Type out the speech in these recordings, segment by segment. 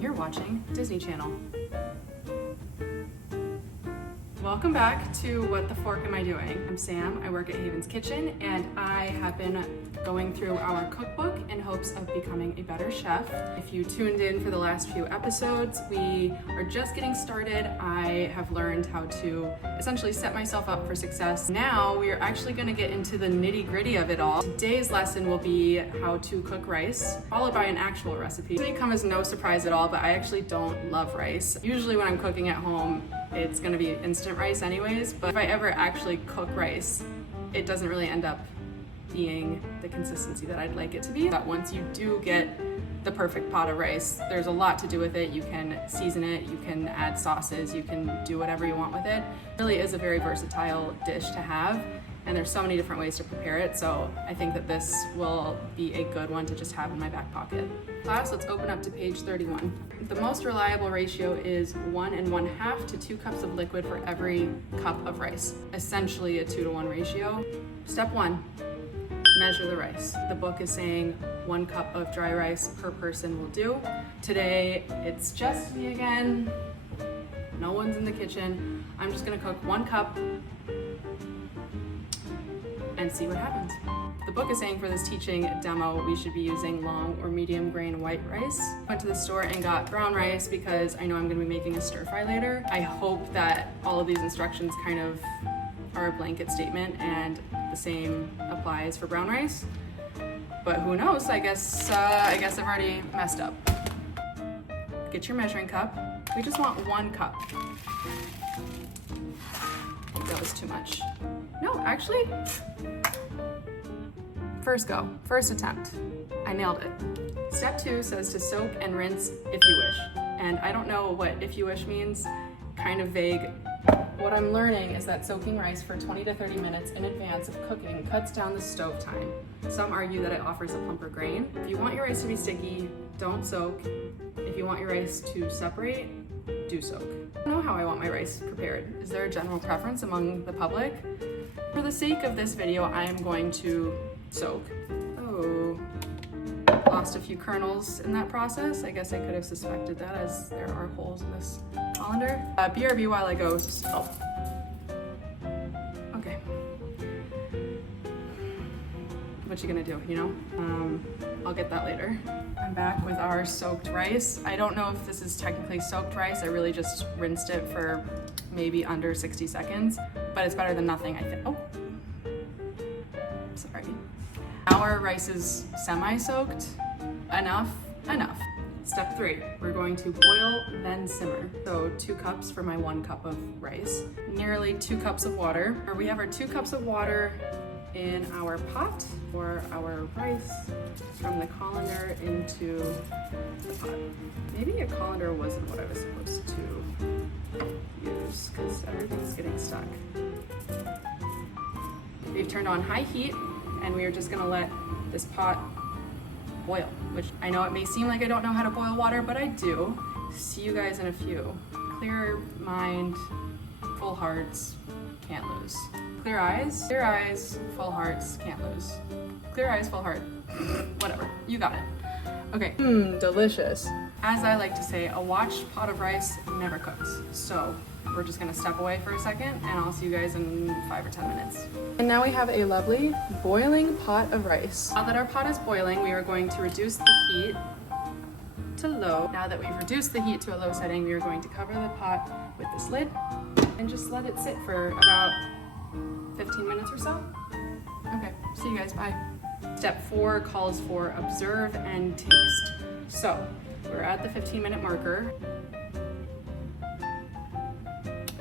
and you're watching Disney Channel. Welcome back to What the Fork Am I Doing? I'm Sam, I work at Haven's Kitchen, and I have been going through our cookbook in hopes of becoming a better chef. If you tuned in for the last few episodes, we are just getting started. I have learned how to essentially set myself up for success. Now we are actually going to get into the nitty-gritty of it all. Today's lesson will be how to cook rice, followed by an actual recipe. It may come as no surprise at all, but I actually don't love rice. Usually when I'm cooking at home, it's gonna be instant rice anyways, but if I ever actually cook rice, it doesn't really end up being the consistency that I'd like it to be. But once you do get the perfect pot of rice, there's a lot to do with it. You can season it, you can add sauces, you can do whatever you want with it. It really is a very versatile dish to have, and there's so many different ways to prepare it, so I think that this will be a good one to just have in my back pocket. Class, let's open up to page 31. The most reliable ratio is 1 1/2 to 2 cups of liquid for every cup of rice. Essentially a 2-to-1 ratio. Step 1, measure the rice. The book is saying 1 cup of dry rice per person will do. Today, it's just me again. No one's in the kitchen. I'm just gonna cook 1 cup and see what happens. The book is saying for this teaching demo, we should be using long or medium grain white rice. Went to the store and got brown rice because I know I'm gonna be making a stir fry later. I hope that all of these instructions kind of are a blanket statement and the same applies for brown rice. But who knows, I guess I've already messed up. Get your measuring cup. We just want 1 cup. I think that was too much. No, actually, first go, first attempt. I nailed it. Step 2 says to soak and rinse if you wish. And I don't know what if you wish means, kind of vague. What I'm learning is that soaking rice for 20 to 30 minutes in advance of cooking cuts down the stove time. Some argue that it offers a plumper grain. If you want your rice to be sticky, don't soak. If you want your rice to separate, do soak. I don't know how I want my rice prepared. Is there a general preference among the public? For the sake of this video, I am going to soak. Oh, lost a few kernels in that process. I guess I could have suspected that, as there are holes in this colander. BRB while I go. Oh. Okay. What you gonna do, you know? I'll get that later. I'm back with our soaked rice. I don't know if this is technically soaked rice. I really just rinsed it for maybe under 60 seconds, but it's better than nothing, I think. Oh, sorry. Our rice is semi-soaked. Enough. Step 3, we're going to boil, then simmer. So 2 cups for my 1 cup of rice. Nearly 2 cups of water. We have our 2 cups of water in our pot for our rice from the colander into the pot. Maybe a colander wasn't what I was supposed to use because everything's getting stuck. We've turned on high heat and we are just gonna let this pot boil, which I know it may seem like I don't know how to boil water, but I do. See you guys in a few. Clear mind, full hearts, can't lose. Clear eyes, full hearts, can't lose. Clear eyes, full heart, whatever, you got it. Okay, delicious. As I like to say, a watched pot of rice never cooks. So we're just gonna step away for a second and I'll see you guys in 5 or 10 minutes. And now we have a lovely boiling pot of rice. Now that our pot is boiling, we are going to reduce the heat to low. Now that we've reduced the heat to a low setting, we are going to cover the pot with this lid and just let it sit for about 15 minutes or so. Okay, see you guys, bye. Step 4 calls for observe and taste. So we're at the 15-minute marker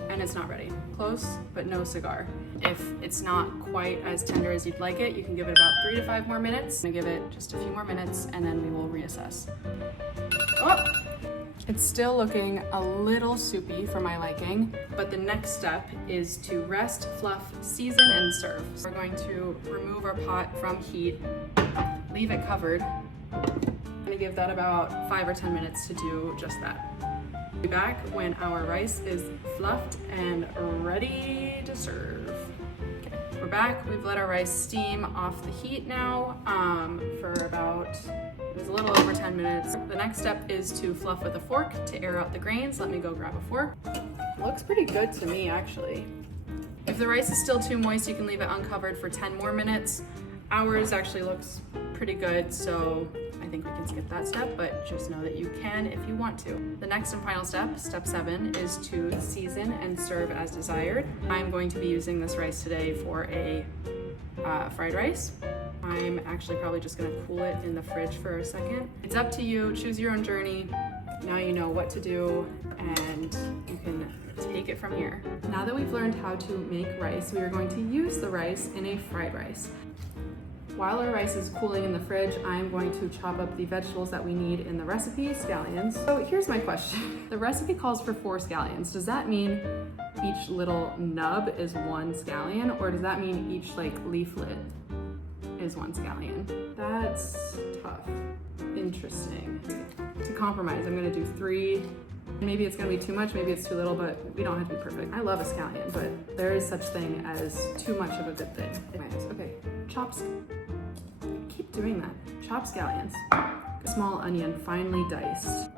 and it's not ready. Close, but no cigar. If it's not quite as tender as you'd like it, you can give it about 3 to 5 more minutes. I'm gonna give it just a few more minutes and then we will reassess. Oh! It's still looking a little soupy for my liking, but the next step is to rest, fluff, season, and serve. We're going to remove our pot from heat, leave it covered. I'm gonna give that about 5 or 10 minutes to do just that. Be back when our rice is fluffed and ready to serve. Okay, we're back. We've let our rice steam off the heat now for about It was a little over 10 minutes. The next step is to fluff with a fork to air out the grains. Let me go grab a fork. Looks pretty good to me, actually. If the rice is still too moist, you can leave it uncovered for 10 more minutes. Ours actually looks pretty good, so I think we can skip that step, but just know that you can if you want to. The next and final step, step 7, is to season and serve as desired. I'm going to be using this rice today for a fried rice. I'm actually probably just gonna cool it in the fridge for a second. It's up to you, choose your own journey. Now you know what to do and you can take it from here. Now that we've learned how to make rice, we are going to use the rice in a fried rice. While our rice is cooling in the fridge, I'm going to chop up the vegetables that we need in the recipe, scallions. So here's my question. The recipe calls for 4 scallions. Does that mean each little nub is 1 scallion, or does that mean each leaflet is 1 scallion? That's tough. Interesting. To compromise, I'm gonna do 3. Maybe it's gonna be too much, maybe it's too little, but we don't have to be perfect. I love a scallion, but there is such thing as too much of a good thing. Okay, chops. Keep doing that. Chop scallions. Small onion, finely diced.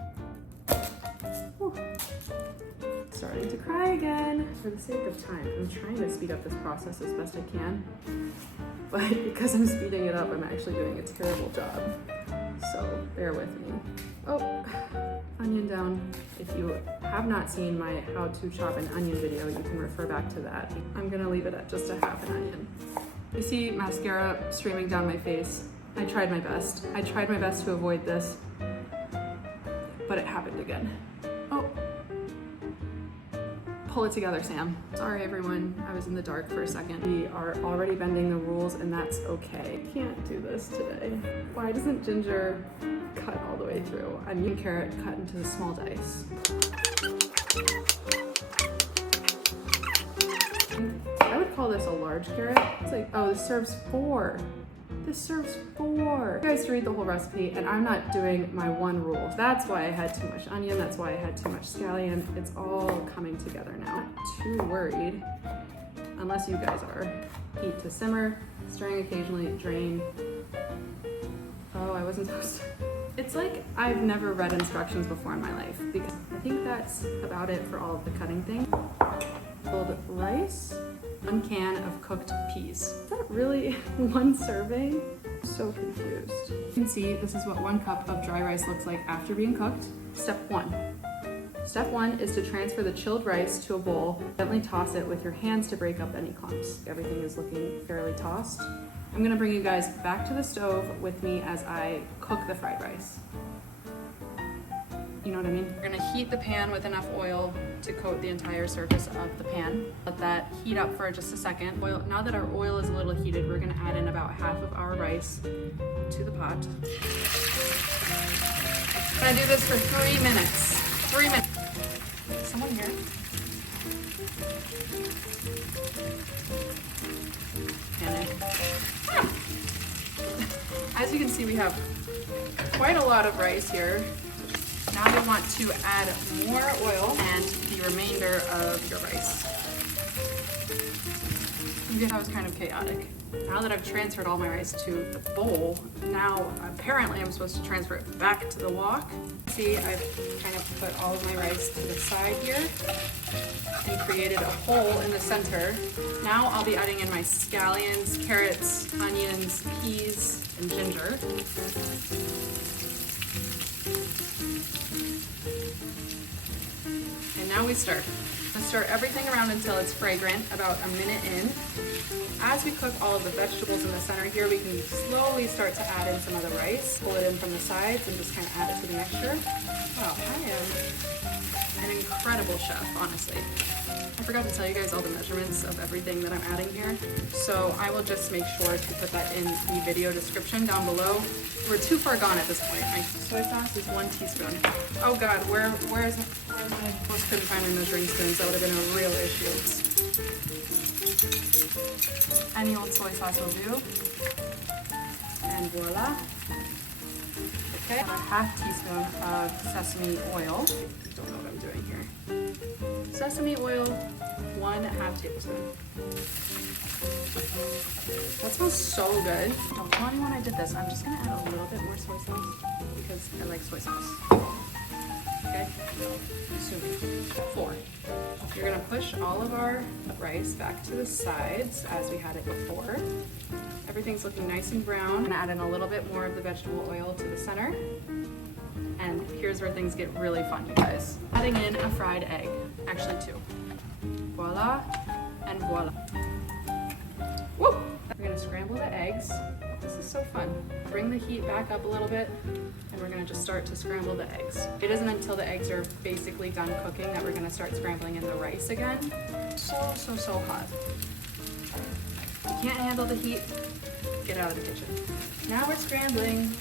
Whew. Starting to cry again. For the sake of time, I'm trying to speed up this process as best I can, but because I'm speeding it up, I'm actually doing a terrible job. So bear with me. Oh, onion down. If you have not seen my how to chop an onion video, you can refer back to that. I'm gonna leave it at just a half an onion. You see mascara streaming down my face. I tried my best. I tried my best to avoid this, but it happened again. Oh. Pull it together, Sam. Sorry everyone, I was in the dark for a second. We are already bending the rules and that's okay. Can't do this today. Why doesn't ginger cut all the way through? I mean carrot cut into the small dice. I would call this a large carrot. It's like, oh, this serves 4. This serves 4. You guys to read the whole recipe, and I'm not doing my one rule. That's why I had too much onion, that's why I had too much scallion. It's all coming together now. Not too worried, unless you guys are. Heat to simmer, stirring occasionally, drain. Oh, I wasn't supposed to. It's like I've never read instructions before in my life, because I think that's about it for all of the cutting things. Boiled rice, 1 can of cooked peas. Is that really 1 serving? I'm so confused. You can see this is what 1 cup of dry rice looks like after being cooked. Step 1. Step 1 is to transfer the chilled rice to a bowl. Gently toss it with your hands to break up any clumps. Everything is looking fairly tossed. I'm gonna bring you guys back to the stove with me as I cook the fried rice. You know what I mean? We're gonna heat the pan with enough oil to coat the entire surface of the pan. Let that heat up for just a second. Now that our oil is a little heated, we're gonna add in about half of our rice to the pot. I'm gonna do this for 3 minutes. 3 minutes. Is someone here? Panic. Ah! As you can see, we have quite a lot of rice here. Now you want to add more oil and the remainder of your rice. That was kind of chaotic. Now that I've transferred all my rice to the bowl, now apparently I'm supposed to transfer it back to the wok. See, I've kind of put all of my rice to the side here and created a hole in the center. Now I'll be adding in my scallions, carrots, onions, peas, and ginger. And now we stir. Let's stir everything around until it's fragrant, about a minute in. As we cook all of the vegetables in the center here, we can slowly start to add in some of the rice. Pull it in from the sides and just kind of add it to the mixture. Wow, I am an incredible chef, honestly. I forgot to tell you guys all the measurements of everything that I'm adding here. So I will just make sure to put that in the video description down below. We're too far gone at this point. My soy sauce is 1 teaspoon. Oh God, where's my, I almost couldn't find my measuring spoons. That would have been a real issue. Any old soy sauce will do. And voila. Okay, a 1/2 teaspoon of sesame oil. Don't know what I'm doing here. Sesame oil, 1/2 tablespoon. That smells so good. Don't tell anyone I did this. I'm just gonna add a little bit more soy sauce because I like soy sauce. Okay, assuming. 4. You're gonna push all of our rice back to the sides as we had it before. Everything's looking nice and brown. I'm gonna add in a little bit more of the vegetable oil to the center. And here's where things get really fun, you guys. Adding in a fried egg, actually 2. Voila, and voila. Woo! We're gonna scramble the eggs. This is so fun. Bring the heat back up a little bit, and we're gonna just start to scramble the eggs. It isn't until the eggs are basically done cooking that we're gonna start scrambling in the rice again. So hot. If you can't handle the heat, get out of the kitchen. Now we're scrambling.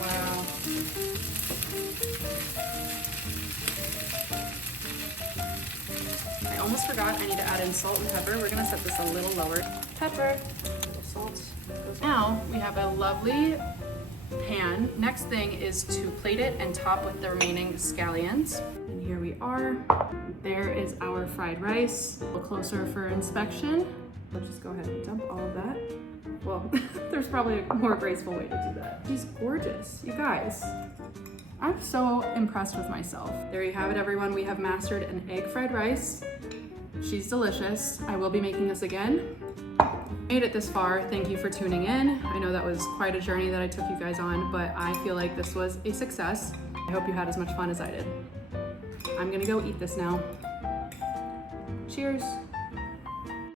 Wow. I almost forgot I need to add in salt and pepper. We're gonna set this a little lower. Pepper, a little salt. Now we have a lovely pan. Next thing is to plate it and top with the remaining scallions. And here we are. There is our fried rice. A little closer for inspection. Let's just go ahead and dump all of that. Well, there's probably a more graceful way to do that. She's gorgeous, you guys. I'm so impressed with myself. There you have it, everyone. We have mastered an egg fried rice. She's delicious. I will be making this again. Made it this far. Thank you for tuning in. I know that was quite a journey that I took you guys on, but I feel like this was a success. I hope you had as much fun as I did. I'm gonna go eat this now. Cheers.